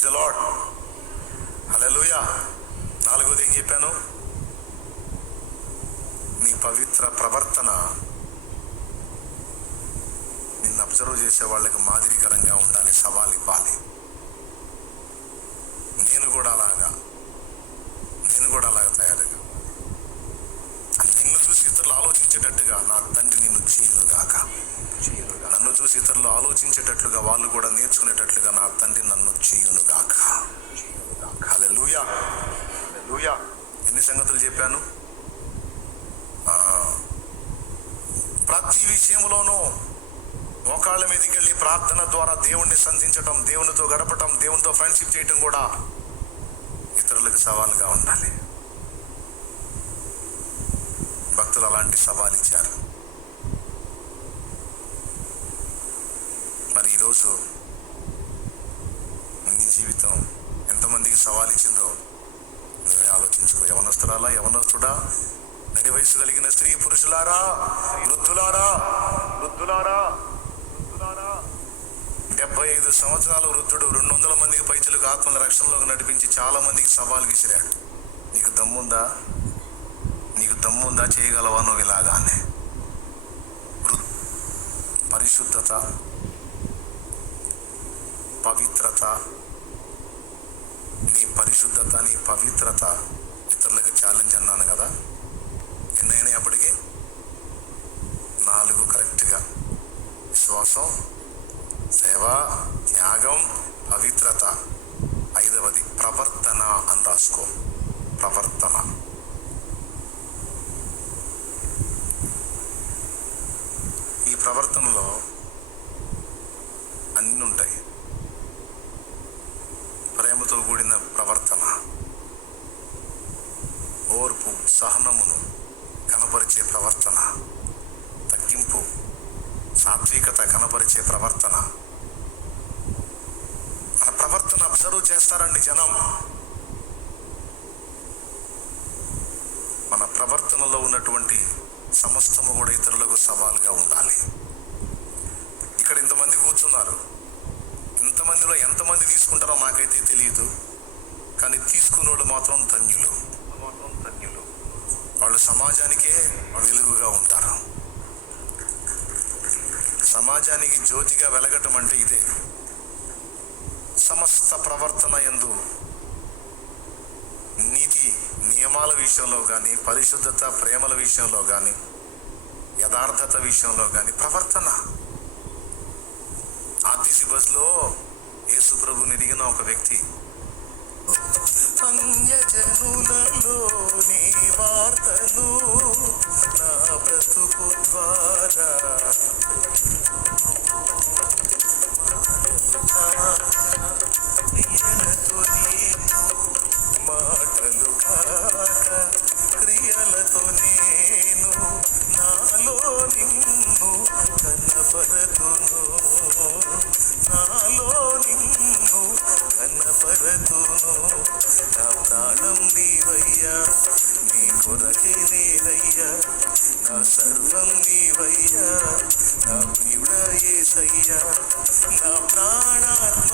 Praise the lord. హల్లెలూయా. నాలుగోది ఏం చెప్పాను? నీ పవిత్ర ప్రవర్తన నిన్ను అబ్జర్వ్ చేసే వాళ్ళకి మాదిరికరంగా ఉండాలి, సవాల్ ఇవ్వాలి. నేను కూడా అలాగా తయారుగా నిన్ను చూసి ఇతరులు ఆలోచించేటట్టుగా నా తండ్రి నిన్ను చేయునుగాక. నన్ను చూసి ఇతరులు ఆలోచించేటట్లుగా, వాళ్ళు కూడా నేర్చుకునేటట్లుగా నా తండ్రి నన్ను చేయునుగాక. హల్లెలూయా. హల్లెలూయా. ఎన్ని సంగతులు చెప్పాను? ప్రతి విషయంలోనూ మోకాళ్ళ మీదకి వెళ్ళి ప్రార్థన ద్వారా దేవుణ్ణి సంధించటం, దేవునితో గడపటం, దేవునితో ఫ్రెండ్షిప్ చేయటం కూడా ఇతరులకు సవాలుగా ఉండాలి. భక్తులు అలాంటి సవాల్ ఇచ్చారు. మరి ఈరోజు నీ జీవితం ఎంతమందికి సవాల్ ఇచ్చిందో నువ్వే ఆలోచించుకో. యవనస్తుడా, నడి వయసు కలిగిన స్త్రీ పురుషులారా, వృద్ధులారా 75 సంవత్సరాల వృద్ధుడు 200 మందికి పైచులకు ఆత్మల రక్షణలోకి నడిపించి చాలా మందికి సవాల్ విసిరాడు. నీకు దమ్ముందా చేయగలవా నువ్వు ఇలాగానే? పరిశుద్ధత, పవిత్రత, నీ పరిశుద్ధత, నీ పవిత్రత ఇతరులకు ఛాలెంజ్ అన్నాను కదా. ఎన్నైనా అప్పటికి 4 కరెక్ట్గా: విశ్వాసం, సేవ, త్యాగం, పవిత్రత. 5వది ప్రవర్తన అని రాసుకో. ప్రవర్తన. ఈ ప్రవర్తనలో అన్నీ ఉంటాయి. ప్రేమతో కూడిన ప్రవర్తన, ఓర్పు, సహనమును కనపరిచే ప్రవర్తన, తగ్గింపు, సాత్వికత కనపరిచే ప్రవర్తన. మన ప్రవర్తన అబ్జర్వ్ చేస్తారండి జనం. మన ప్రవర్తనలో ఉన్నటువంటి సమస్తము కూడా ఇతరులకు సవాలుగా ఉండాలి. ఇక్కడ ఇంతమంది కూర్చున్నారు. ఇంతమందిలో ఎంతమంది తీసుకుంటారో నాకైతే తెలియదు, కానీ తీసుకునేవాళ్ళు మాత్రం ధన్యులు. వాళ్ళు సమాజానికే వెలుగుగా ఉంటారు. సమాజానికి జ్యోతిగా వెలగటం అంటే ఇదే. సమస్త ప్రవర్తన యందు నీతి నియమాల విషయంలో కానీ, పరిశుద్ధత, ప్రేమల విషయంలో కానీ, యథార్థత విషయంలో కానీ ప్రవర్తన. ఆర్టీసీ బస్లో యేసు ప్రభుని ఎదిగిన ఒక వ్యక్తి, అన్యజనులలో నీ వార్తలు నా బ్రతుకు ద్వారా మాటలు కాక క్రియలతో నేను నాలో నిన్ను కనపరతును, నా ప్రాణం నీవయ్యా, నీ కొరకే నేనయ్యా, నా సర్వం నీవయ్యా, నా ప్రియుడా యేసయ్యా, నా ప్రాణాత్మ